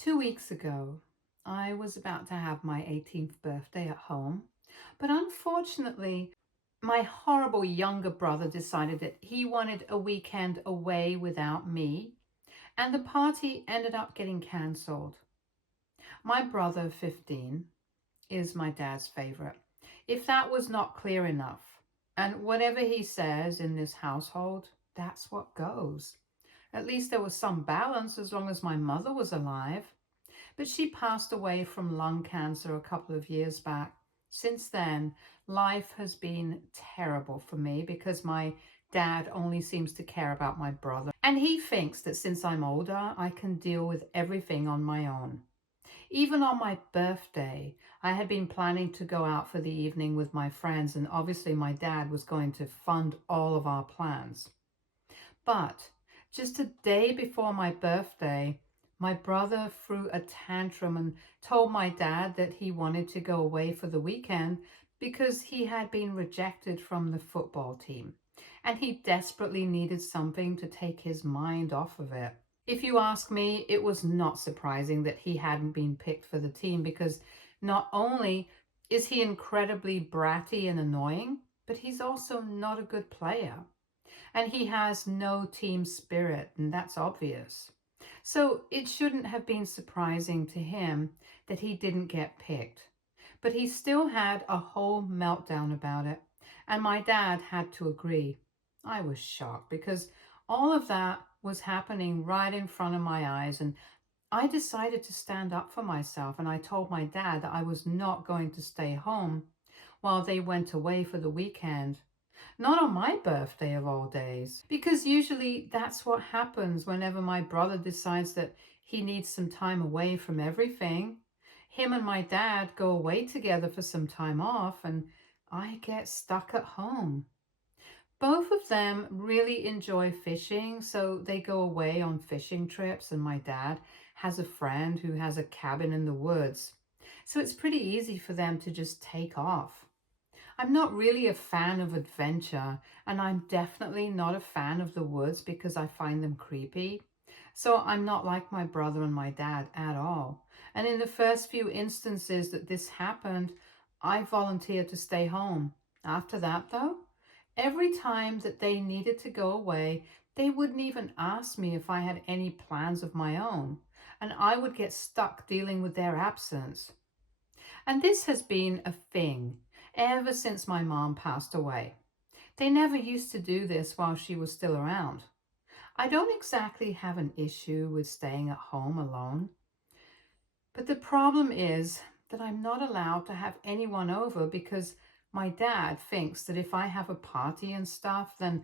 2 weeks ago, I was about to have my 18th birthday at home, but unfortunately, my horrible younger brother decided that he wanted a weekend away without me, and the party ended up getting cancelled. My brother, 15, is my dad's favorite. If that was not clear enough, and whatever he says in this household, that's what goes. At least there was some balance as long as my mother was alive. But she passed away from lung cancer a couple of years back. Since then, life has been terrible for me because my dad only seems to care about my brother. And he thinks that since I'm older, I can deal with everything on my own. Even on my birthday, I had been planning to go out for the evening with my friends, and obviously my dad was going to fund all of our plans. But just a day before my birthday, my brother threw a tantrum and told my dad that he wanted to go away for the weekend because he had been rejected from the football team and he desperately needed something to take his mind off of it. If you ask me, it was not surprising that he hadn't been picked for the team because not only is he incredibly bratty and annoying, but he's also not a good player. And he has no team spirit, and that's obvious. So it shouldn't have been surprising to him that he didn't get picked. But he still had a whole meltdown about it, and my dad had to agree. I was shocked because all of that was happening right in front of my eyes, and I decided to stand up for myself, and I told my dad that I was not going to stay home while they went away for the weekend. Not on my birthday of all days, because usually that's what happens whenever my brother decides that he needs some time away from everything. Him and my dad go away together for some time off, and I get stuck at home. Both of them really enjoy fishing, so they go away on fishing trips, and my dad has a friend who has a cabin in the woods. So it's pretty easy for them to just take off. I'm not really a fan of adventure, and I'm definitely not a fan of the woods because I find them creepy. So I'm not like my brother and my dad at all. And in the first few instances that this happened, I volunteered to stay home. After that, though, every time that they needed to go away, they wouldn't even ask me if I had any plans of my own, and I would get stuck dealing with their absence. And this has been a thing ever since my mom passed away. They never used to do this while she was still around. I don't exactly have an issue with staying at home alone, but the problem is that I'm not allowed to have anyone over because my dad thinks that if I have a party and stuff, then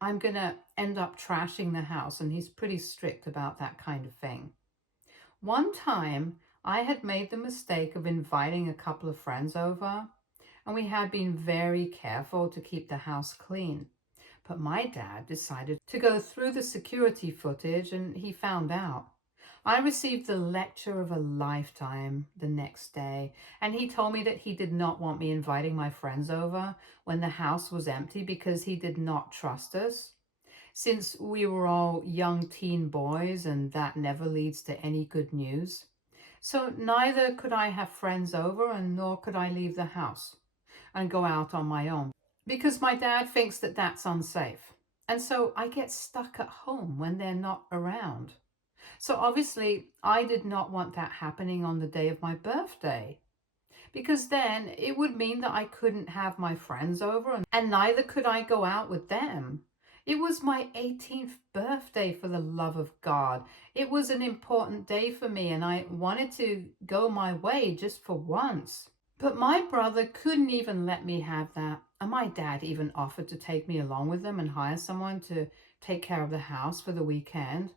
I'm going to end up trashing the house, and he's pretty strict about that kind of thing. One time, I had made the mistake of inviting a couple of friends over, and we had been very careful to keep the house clean. But my dad decided to go through the security footage, and he found out. I received the lecture of a lifetime the next day, and he told me that he did not want me inviting my friends over when the house was empty because he did not trust us. Since we were all young teen boys, and that never leads to any good news. So neither could I have friends over, and nor could I leave the house and go out on my own because my dad thinks that that's unsafe. And so I get stuck at home when they're not around. So obviously I did not want that happening on the day of my birthday because then it would mean that I couldn't have my friends over, and neither could I go out with them. It was my 18th birthday, for the love of God. It was an important day for me, and I wanted to go my way just for once. But my brother couldn't even let me have that. And my dad even offered to take me along with them and hire someone to take care of the house for the weekend.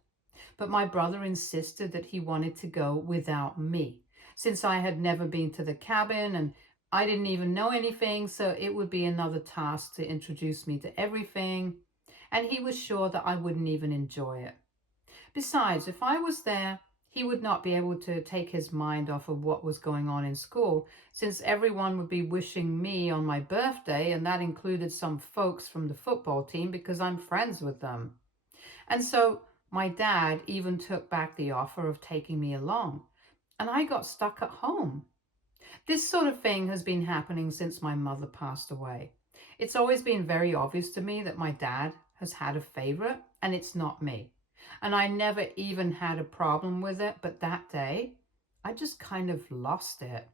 But my brother insisted that he wanted to go without me, since I had never been to the cabin and I didn't even know anything, so it would be another task to introduce me to everything, and he was sure that I wouldn't even enjoy it. Besides, if I was there, he would not be able to take his mind off of what was going on in school, since everyone would be wishing me on my birthday, and that included some folks from the football team because I'm friends with them. And so My dad even took back the offer of taking me along, and I got stuck at home. This sort of thing has been happening since my mother passed away. It's always been very obvious to me that my dad has had a favorite, and it's not me. And I never even had a problem with it, but that day, I just kind of lost it.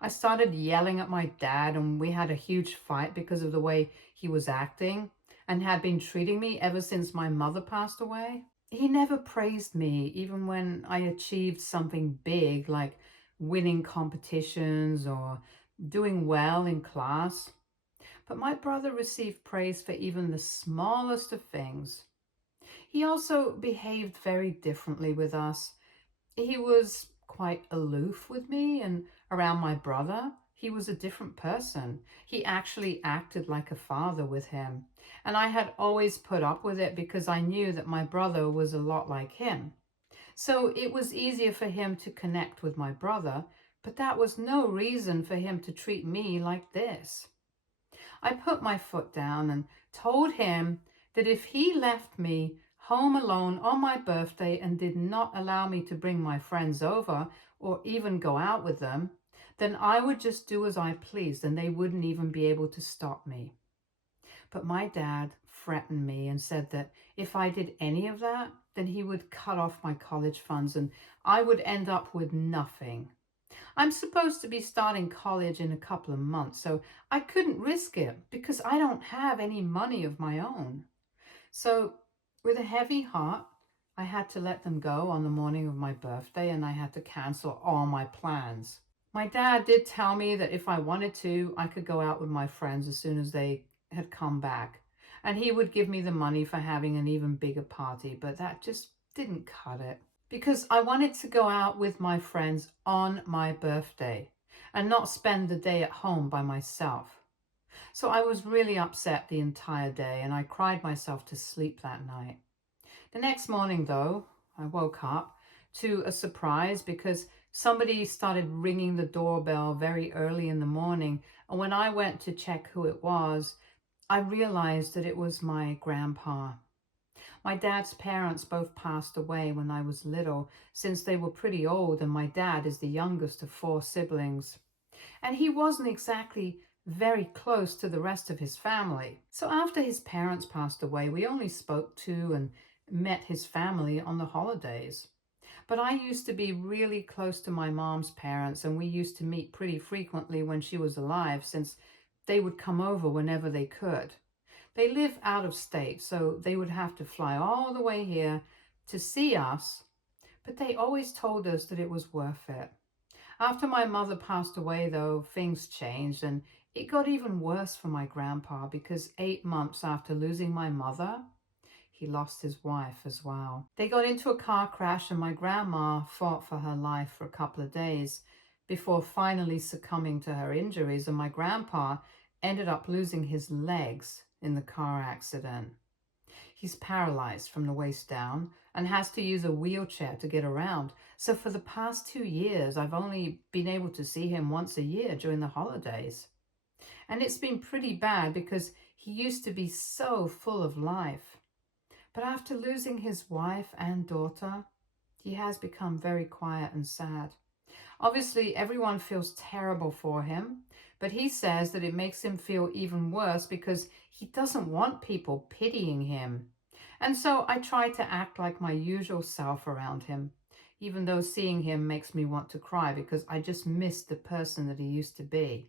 I started yelling at my dad, and we had a huge fight because of the way he was acting and had been treating me ever since my mother passed away. He never praised me, even when I achieved something big like winning competitions or doing well in class. But my brother received praise for even the smallest of things. He also behaved very differently with us. He was quite aloof with me, and around my brother, he was a different person. He actually acted like a father with him. And I had always put up with it because I knew that my brother was a lot like him. So it was easier for him to connect with my brother, but that was no reason for him to treat me like this. I put my foot down and told him that if he left me home alone on my birthday and did not allow me to bring my friends over or even go out with them, then I would just do as I pleased and they wouldn't even be able to stop me. But my dad threatened me and said that if I did any of that, then he would cut off my college funds and I would end up with nothing. I'm supposed to be starting college in a couple of months, so I couldn't risk it because I don't have any money of my own. So, with a heavy heart, I had to let them go on the morning of my birthday and I had to cancel all my plans. My dad did tell me that if I wanted to, I could go out with my friends as soon as they had come back. And he would give me the money for having an even bigger party, but that just didn't cut it. Because I wanted to go out with my friends on my birthday and not spend the day at home by myself. So I was really upset the entire day and I cried myself to sleep that night. The next morning, though, I woke up to a surprise because somebody started ringing the doorbell very early in the morning. And when I went to check who it was, I realized that it was my grandpa. My dad's parents both passed away when I was little, since they were pretty old, and my dad is the youngest of four siblings. And he wasn't exactly very close to the rest of his family. So after his parents passed away, we only spoke to and met his family on the holidays. But I used to be really close to my mom's parents, and we used to meet pretty frequently when she was alive, since they would come over whenever they could. They live out of state, so they would have to fly all the way here to see us, but they always told us that it was worth it. After my mother passed away, though, things changed, and it got even worse for my grandpa because 8 months after losing my mother, he lost his wife as well. They got into a car crash, and my grandma fought for her life for a couple of days before finally succumbing to her injuries, and my grandpa ended up losing his legs in the car accident. He's paralyzed from the waist down and has to use a wheelchair to get around. So for the past 2 years, I've only been able to see him once a year during the holidays. And it's been pretty bad because he used to be so full of life. But after losing his wife and daughter, he has become very quiet and sad. Obviously, everyone feels terrible for him, but he says that it makes him feel even worse because he doesn't want people pitying him. And so I try to act like my usual self around him, even though seeing him makes me want to cry because I just miss the person that he used to be.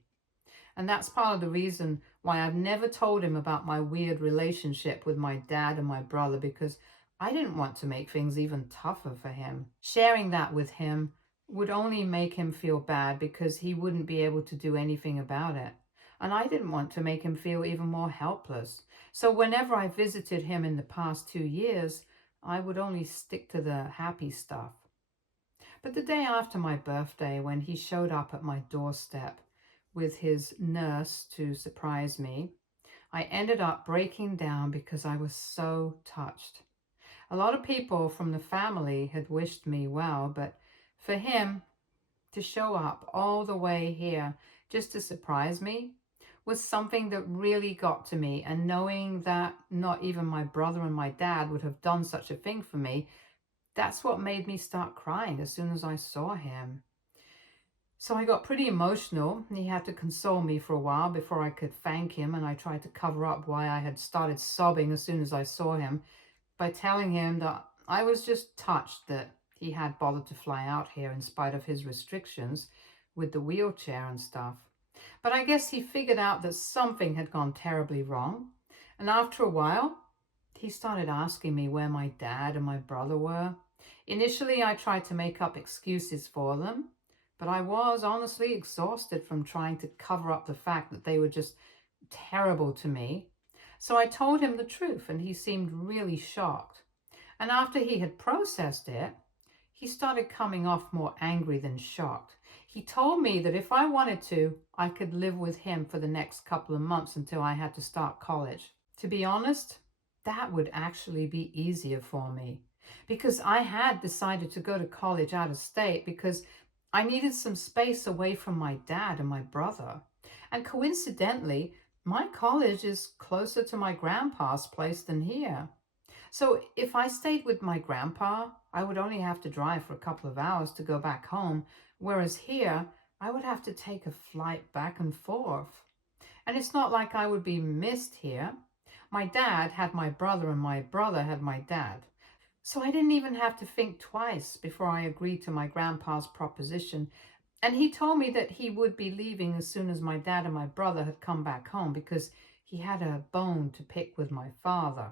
And that's part of the reason why I've never told him about my weird relationship with my dad and my brother, because I didn't want to make things even tougher for him. Sharing that with him would only make him feel bad because he wouldn't be able to do anything about it. And I didn't want to make him feel even more helpless. So whenever I visited him in the past 2 years, I would only stick to the happy stuff. But the day after my birthday, when he showed up at my doorstep with his nurse to surprise me, I ended up breaking down because I was so touched. A lot of people from the family had wished me well, but for him to show up all the way here just to surprise me was something that really got to me. And knowing that not even my brother and my dad would have done such a thing for me, that's what made me start crying as soon as I saw him. So I got pretty emotional. He had to console me for a while before I could thank him, and I tried to cover up why I had started sobbing as soon as I saw him by telling him that I was just touched that he had bothered to fly out here in spite of his restrictions with the wheelchair and stuff. But I guess he figured out that something had gone terribly wrong, and after a while, he started asking me where my dad and my brother were. Initially, I tried to make up excuses for them, but I was honestly exhausted from trying to cover up the fact that they were just terrible to me. So I told him the truth, and he seemed really shocked. And after he had processed it, he started coming off more angry than shocked. He told me that if I wanted to, I could live with him for the next couple of months until I had to start college. To be honest, that would actually be easier for me because I had decided to go to college out of state because I needed some space away from my dad and my brother. And coincidentally, my college is closer to my grandpa's place than here. So if I stayed with my grandpa, I would only have to drive for a couple of hours to go back home, whereas here, I would have to take a flight back and forth. And it's not like I would be missed here. My dad had my brother and my brother had my dad. So I didn't even have to think twice before I agreed to my grandpa's proposition. And he told me that he would be leaving as soon as my dad and my brother had come back home because he had a bone to pick with my father.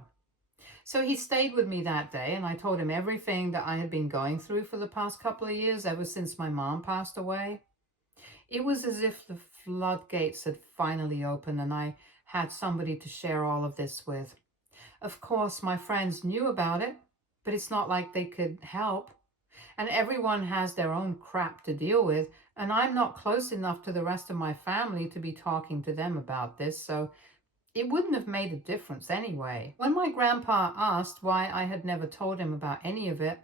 So he stayed with me that day, and I told him everything that I had been going through for the past couple of years, ever since my mom passed away. It was as if the floodgates had finally opened and I had somebody to share all of this with. Of course, my friends knew about it, but it's not like they could help. And everyone has their own crap to deal with, and I'm not close enough to the rest of my family to be talking to them about this, so it wouldn't have made a difference anyway. When my grandpa asked why I had never told him about any of it,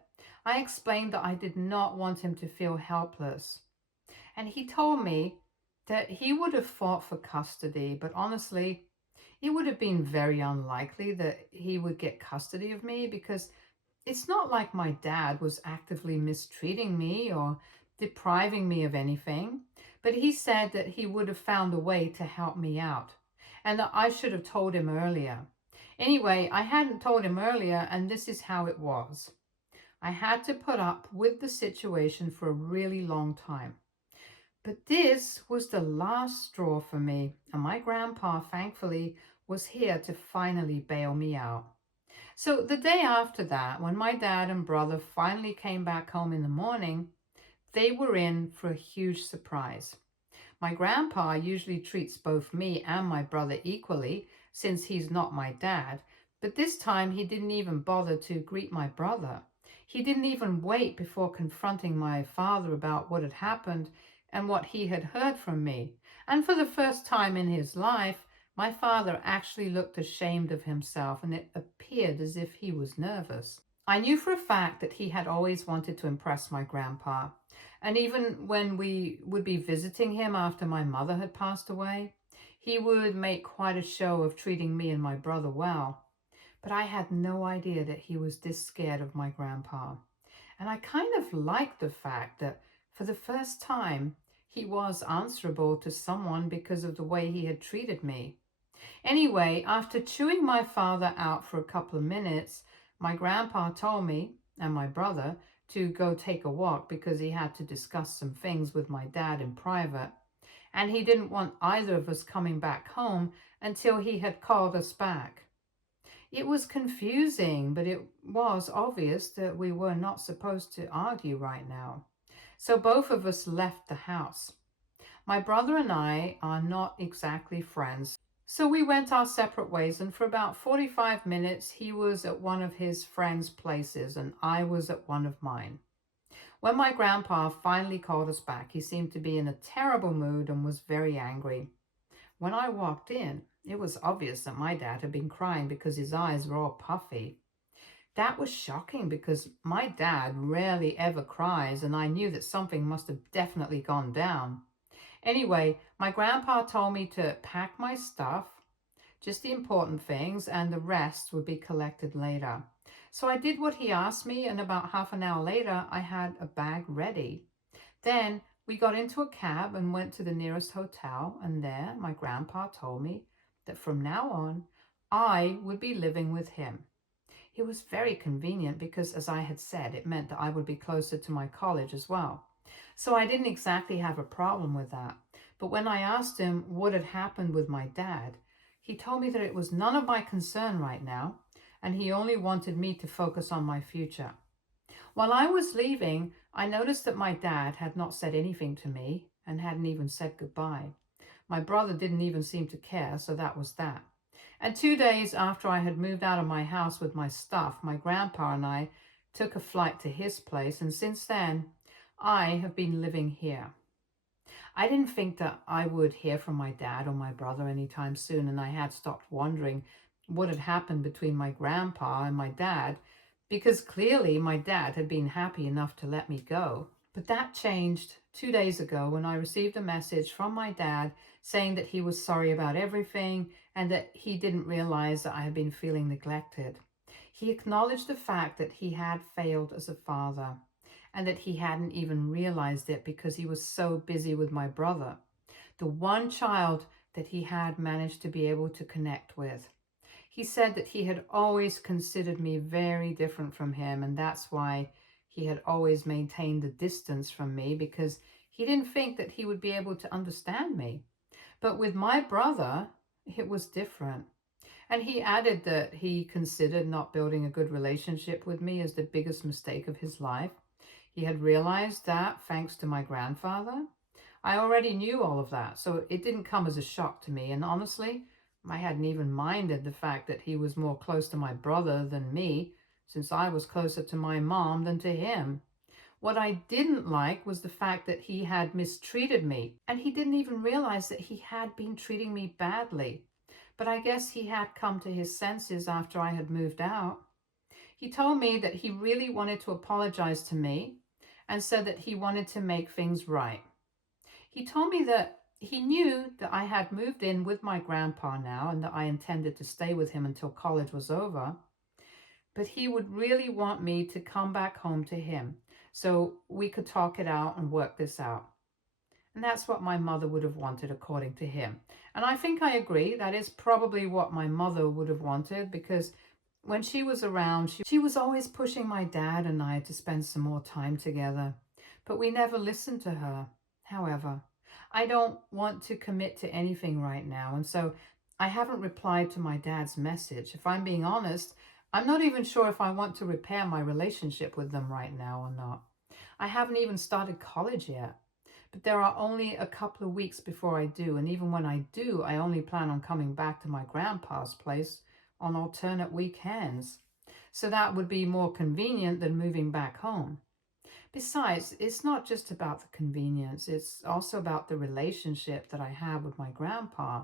I explained that I did not want him to feel helpless. And he told me that he would have fought for custody, but honestly, it would have been very unlikely that he would get custody of me because it's not like my dad was actively mistreating me or depriving me of anything, but he said that he would have found a way to help me out and that I should have told him earlier. Anyway, I hadn't told him earlier, and this is how it was. I had to put up with the situation for a really long time. But this was the last straw for me, and my grandpa, thankfully, was here to finally bail me out. So the day after that, when my dad and brother finally came back home in the morning, they were in for a huge surprise. My grandpa usually treats both me and my brother equally since he's not my dad, but this time he didn't even bother to greet my brother. He didn't even wait before confronting my father about what had happened and what he had heard from me. And for the first time in his life, my father actually looked ashamed of himself, and it appeared as if he was nervous. I knew for a fact that he had always wanted to impress my grandpa. And even when we would be visiting him after my mother had passed away, he would make quite a show of treating me and my brother well. But I had no idea that he was this scared of my grandpa. And I kind of liked the fact that for the first time, he was answerable to someone because of the way he had treated me. Anyway, after chewing my father out for a couple of minutes, my grandpa told me and my brother to go take a walk because he had to discuss some things with my dad in private, and he didn't want either of us coming back home until he had called us back. It was confusing, but it was obvious that we were not supposed to argue right now. So both of us left the house. My brother and I are not exactly friends, so we went our separate ways, and for about 45 minutes he was at one of his friends' places and I was at one of mine. When my grandpa finally called us back, he seemed to be in a terrible mood and was very angry. When I walked in, it was obvious that my dad had been crying because his eyes were all puffy. That was shocking because my dad rarely ever cries, and I knew that something must have definitely gone down. Anyway, my grandpa told me to pack my stuff, just the important things, and the rest would be collected later. So I did what he asked me, and about half an hour later, I had a bag ready. Then we got into a cab and went to the nearest hotel, and there my grandpa told me that from now on, I would be living with him. It was very convenient because, as I had said, it meant that I would be closer to my college as well. So I didn't exactly have a problem with that. But when I asked him what had happened with my dad, he told me that it was none of my concern right now, and he only wanted me to focus on my future. While I was leaving, I noticed that my dad had not said anything to me and hadn't even said goodbye. My brother didn't even seem to care, so that was that. And 2 days after I had moved out of my house with my stuff, my grandpa and I took a flight to his place, and since then, I have been living here. I didn't think that I would hear from my dad or my brother anytime soon, and I had stopped wondering what had happened between my grandpa and my dad, because clearly my dad had been happy enough to let me go. But that changed 2 days ago when I received a message from my dad saying that he was sorry about everything and that he didn't realize that I had been feeling neglected. He acknowledged the fact that he had failed as a father and that he hadn't even realized it because he was so busy with my brother, the one child that he had managed to be able to connect with. He said that he had always considered me very different from him, and that's why he had always maintained a distance from me, because he didn't think that he would be able to understand me. But with my brother, it was different. And he added that he considered not building a good relationship with me as the biggest mistake of his life. He had realized that thanks to my grandfather. I already knew all of that, so it didn't come as a shock to me. And honestly, I hadn't even minded the fact that he was more close to my brother than me, since I was closer to my mom than to him. What I didn't like was the fact that he had mistreated me, and he didn't even realize that he had been treating me badly. But I guess he had come to his senses after I had moved out. He told me that he really wanted to apologize to me and said that he wanted to make things right. He told me that he knew that I had moved in with my grandpa now and that I intended to stay with him until college was over, but he would really want me to come back home to him so we could talk it out and work this out. And that's what my mother would have wanted, according to him. And I think I agree. That is probably what my mother would have wanted, because when she was around, she was always pushing my dad and I to spend some more time together. But we never listened to her. However, I don't want to commit to anything right now, and so I haven't replied to my dad's message. If I'm being honest, I'm not even sure if I want to repair my relationship with them right now or not. I haven't even started college yet. But there are only a couple of weeks before I do, and even when I do, I only plan on coming back to my grandpa's place on alternate weekends. So that would be more convenient than moving back home. Besides, it's not just about the convenience, it's also about the relationship that I have with my grandpa.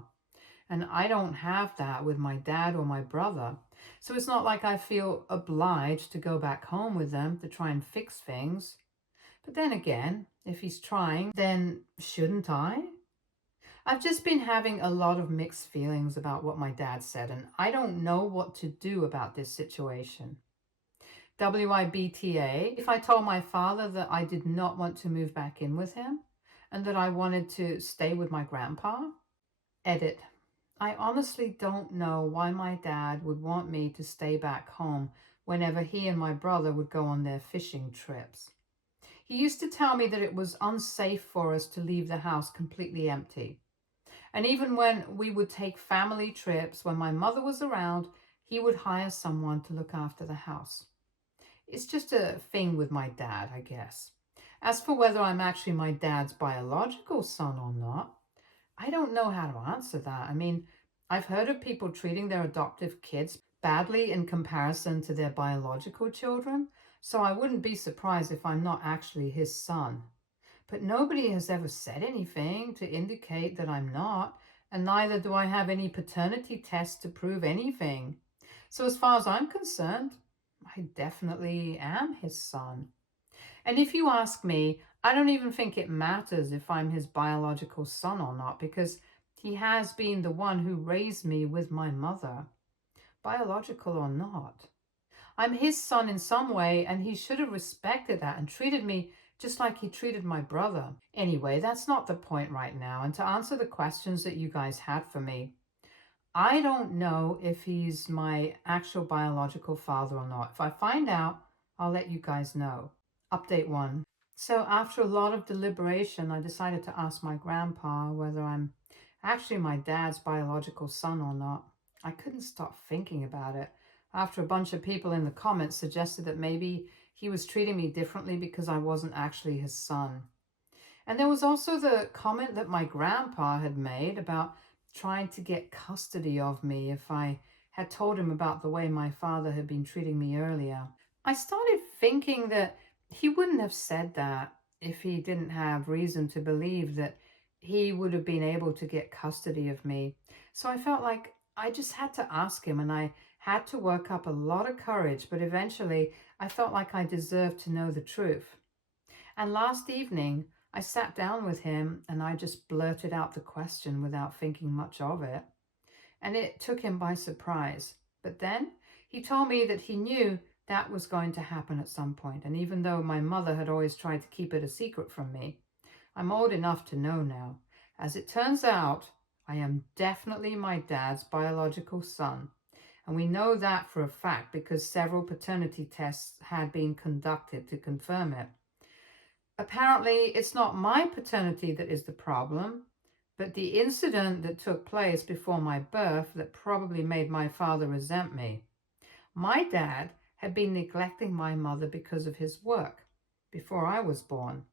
And I don't have that with my dad or my brother. So it's not like I feel obliged to go back home with them to try and fix things. But then again, if he's trying, then shouldn't I? I've just been having a lot of mixed feelings about what my dad said, and I don't know what to do about this situation. WIBTA, if I told my father that I did not want to move back in with him and that I wanted to stay with my grandpa? Edit. I honestly don't know why my dad would want me to stay back home whenever he and my brother would go on their fishing trips. He used to tell me that it was unsafe for us to leave the house completely empty. And even when we would take family trips, when my mother was around, he would hire someone to look after the house. It's just a thing with my dad, I guess. As for whether I'm actually my dad's biological son or not, I don't know how to answer that. I mean, I've heard of people treating their adoptive kids badly in comparison to their biological children, so I wouldn't be surprised if I'm not actually his son. But nobody has ever said anything to indicate that I'm not, and neither do I have any paternity tests to prove anything. So as far as I'm concerned, I definitely am his son. And if you ask me, I don't even think it matters if I'm his biological son or not, because he has been the one who raised me with my mother, biological or not. I'm his son in some way, and he should have respected that and treated me just like he treated my brother. Anyway, that's not the point right now. And to answer the questions that you guys had for me, I don't know if he's my actual biological father or not. If I find out, I'll let you guys know. Update 1. So after a lot of deliberation, I decided to ask my grandpa whether I'm actually my dad's biological son or not. I couldn't stop thinking about it after a bunch of people in the comments suggested that maybe he was treating me differently because I wasn't actually his son. And there was also the comment that my grandpa had made about trying to get custody of me if I had told him about the way my father had been treating me earlier. I started thinking that he wouldn't have said that if he didn't have reason to believe that he would have been able to get custody of me. So I felt like I just had to ask him, and I had to work up a lot of courage, but eventually I felt like I deserved to know the truth. And last evening, I sat down with him and I just blurted out the question without thinking much of it. And it took him by surprise. But then he told me that he knew that was going to happen at some point. And even though my mother had always tried to keep it a secret from me, I'm old enough to know now. As it turns out, I am definitely my dad's biological son. And we know that for a fact because several paternity tests had been conducted to confirm it. Apparently, it's not my paternity that is the problem, but the incident that took place before my birth that probably made my father resent me. My dad had been neglecting my mother because of his work before I was born,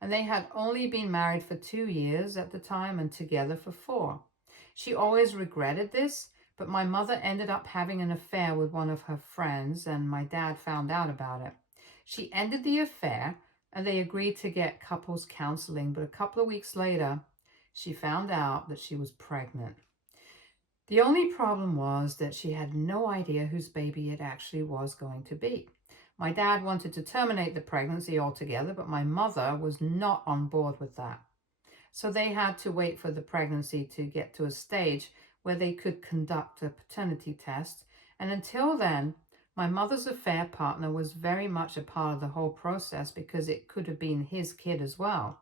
and they had only been married for 2 years at the time and together for 4. She always regretted this, but my mother ended up having an affair with one of her friends, and my dad found out about it. She ended the affair and they agreed to get couples counseling, but a couple of weeks later, she found out that she was pregnant. The only problem was that she had no idea whose baby it actually was going to be. My dad wanted to terminate the pregnancy altogether, but my mother was not on board with that. So they had to wait for the pregnancy to get to a stage where they could conduct a paternity test. And until then, my mother's affair partner was very much a part of the whole process because it could have been his kid as well.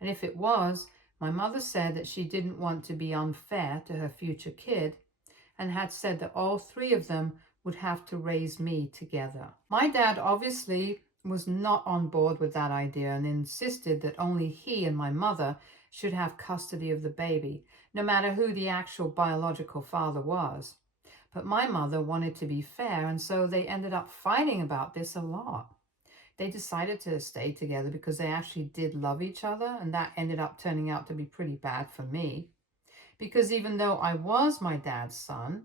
And if it was, my mother said that she didn't want to be unfair to her future kid and had said that all 3 of them would have to raise me together. My dad obviously was not on board with that idea and insisted that only he and my mother should have custody of the baby, no matter who the actual biological father was. But my mother wanted to be fair, and so they ended up fighting about this a lot. They decided to stay together because they actually did love each other, and that ended up turning out to be pretty bad for me. Because even though I was my dad's son,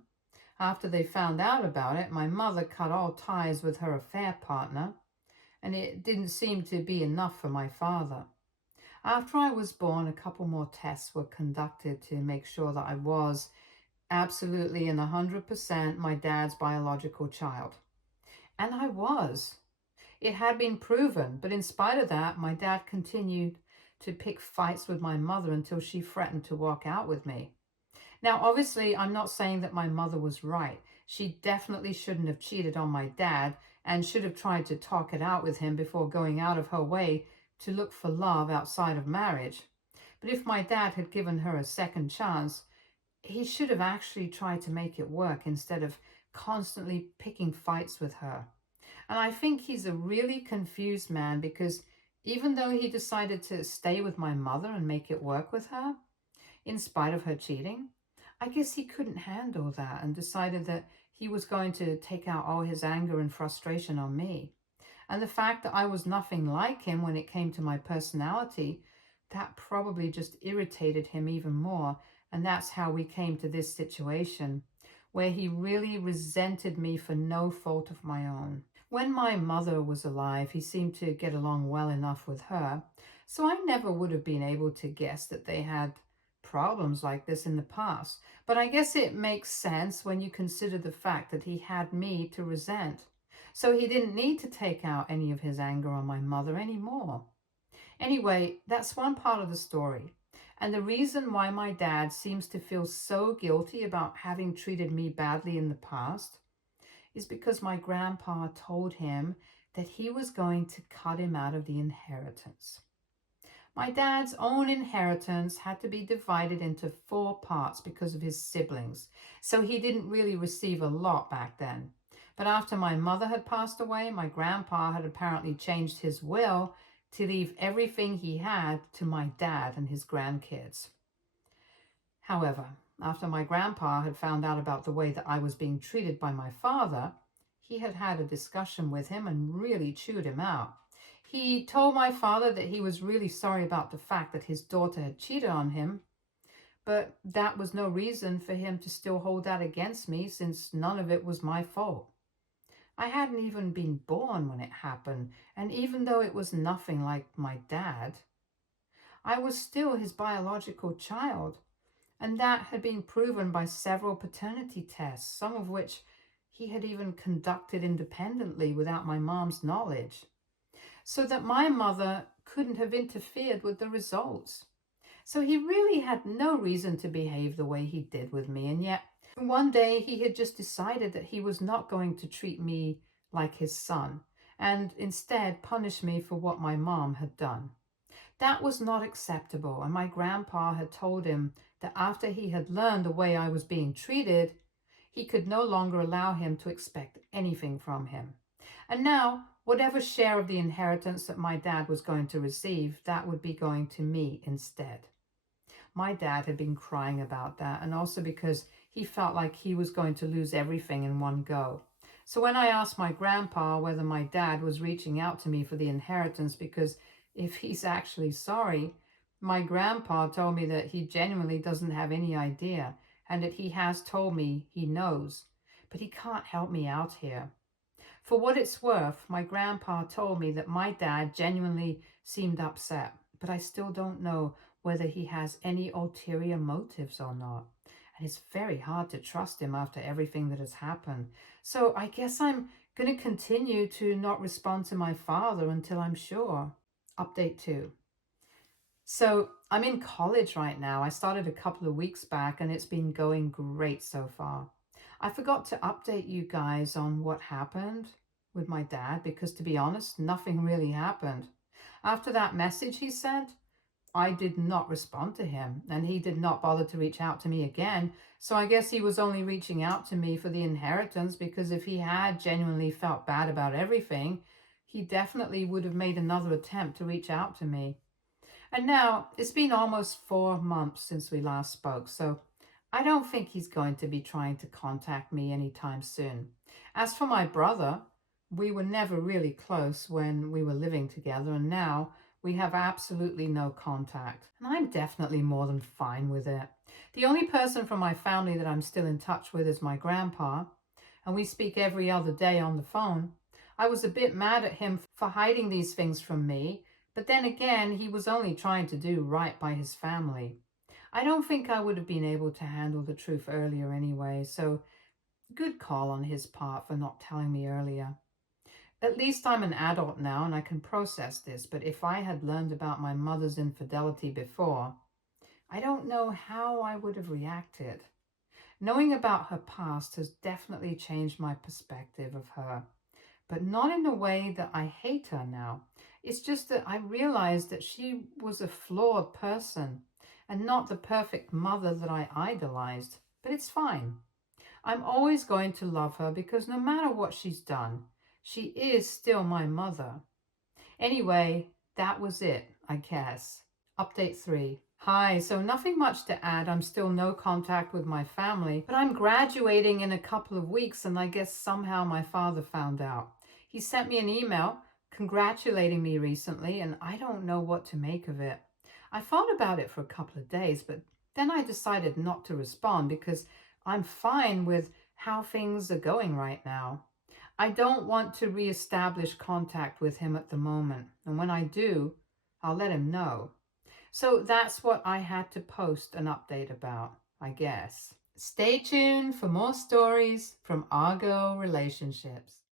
after they found out about it, my mother cut all ties with her affair partner, and it didn't seem to be enough for my father. After I was born, a couple more tests were conducted to make sure that I was absolutely and 100% my dad's biological child. And I was. It had been proven, but in spite of that, my dad continued to pick fights with my mother until she threatened to walk out with me. Now, obviously, I'm not saying that my mother was right. She definitely shouldn't have cheated on my dad and should have tried to talk it out with him before going out of her way to look for love outside of marriage. But if my dad had given her a second chance, he should have actually tried to make it work instead of constantly picking fights with her. And I think he's a really confused man because even though he decided to stay with my mother and make it work with her, in spite of her cheating, I guess he couldn't handle that and decided that he was going to take out all his anger and frustration on me. And the fact that I was nothing like him when it came to my personality, that probably just irritated him even more. And that's how we came to this situation, where he really resented me for no fault of my own. When my mother was alive, he seemed to get along well enough with her, so I never would have been able to guess that they had problems like this in the past. But I guess it makes sense when you consider the fact that he had me to resent. So he didn't need to take out any of his anger on my mother anymore. Anyway, that's one part of the story. And the reason why my dad seems to feel so guilty about having treated me badly in the past is because my grandpa told him that he was going to cut him out of the inheritance. My dad's own inheritance had to be divided into 4 parts because of his siblings, so he didn't really receive a lot back then. But after my mother had passed away, my grandpa had apparently changed his will to leave everything he had to my dad and his grandkids. However, after my grandpa had found out about the way that I was being treated by my father, he had had a discussion with him and really chewed him out. He told my father that he was really sorry about the fact that his daughter had cheated on him, but that was no reason for him to still hold that against me, since none of it was my fault. I hadn't even been born when it happened, and even though it was nothing like my dad, I was still his biological child, and that had been proven by several paternity tests, some of which he had even conducted independently without my mom's knowledge, so that my mother couldn't have interfered with the results. So he really had no reason to behave the way he did with me, and yet one day he had just decided that he was not going to treat me like his son, and instead punish me for what my mom had done. That was not acceptable, and my grandpa had told him that after he had learned the way I was being treated, he could no longer allow him to expect anything from him. And now, whatever share of the inheritance that my dad was going to receive, that would be going to me instead. My dad had been crying about that, and also because he felt like he was going to lose everything in one go. So when I asked my grandpa whether my dad was reaching out to me for the inheritance because if he's actually sorry, my grandpa told me that he genuinely doesn't have any idea, and that he has told me he knows, but he can't help me out here. For what it's worth, my grandpa told me that my dad genuinely seemed upset, but I still don't know whether he has any ulterior motives or not. And it's very hard to trust him after everything that has happened. So I guess I'm going to continue to not respond to my father until I'm sure. Update 2. So I'm in college right now. I started a couple of weeks back and it's been going great so far. I forgot to update you guys on what happened with my dad because, to be honest, nothing really happened. After that message he sent, I did not respond to him, and he did not bother to reach out to me again. So I guess he was only reaching out to me for the inheritance, because if he had genuinely felt bad about everything, he definitely would have made another attempt to reach out to me. And now it's been almost 4 months since we last spoke, so I don't think he's going to be trying to contact me anytime soon. As for my brother, we were never really close when we were living together, and now we have absolutely no contact. And I'm definitely more than fine with it. The only person from my family that I'm still in touch with is my grandpa, and we speak every other day on the phone. I was a bit mad at him for hiding these things from me, but then again, he was only trying to do right by his family. I don't think I would have been able to handle the truth earlier anyway, so good call on his part for not telling me earlier. At least I'm an adult now and I can process this, but if I had learned about my mother's infidelity before, I don't know how I would have reacted. Knowing about her past has definitely changed my perspective of her, but not in a way that I hate her now. It's just that I realized that she was a flawed person and not the perfect mother that I idolized. But it's fine. I'm always going to love her because no matter what she's done, she is still my mother. Anyway, that was it, I guess. Update 3. Hi, so nothing much to add. I'm still no contact with my family, but I'm graduating in a couple of weeks, and I guess somehow my father found out. He sent me an email congratulating me recently, and I don't know what to make of it. I thought about it for a couple of days, but then I decided not to respond because I'm fine with how things are going right now. I don't want to reestablish contact with him at the moment, and when I do, I'll let him know. So that's what I had to post an update about, I guess. Stay tuned for more stories from Argo Relationships.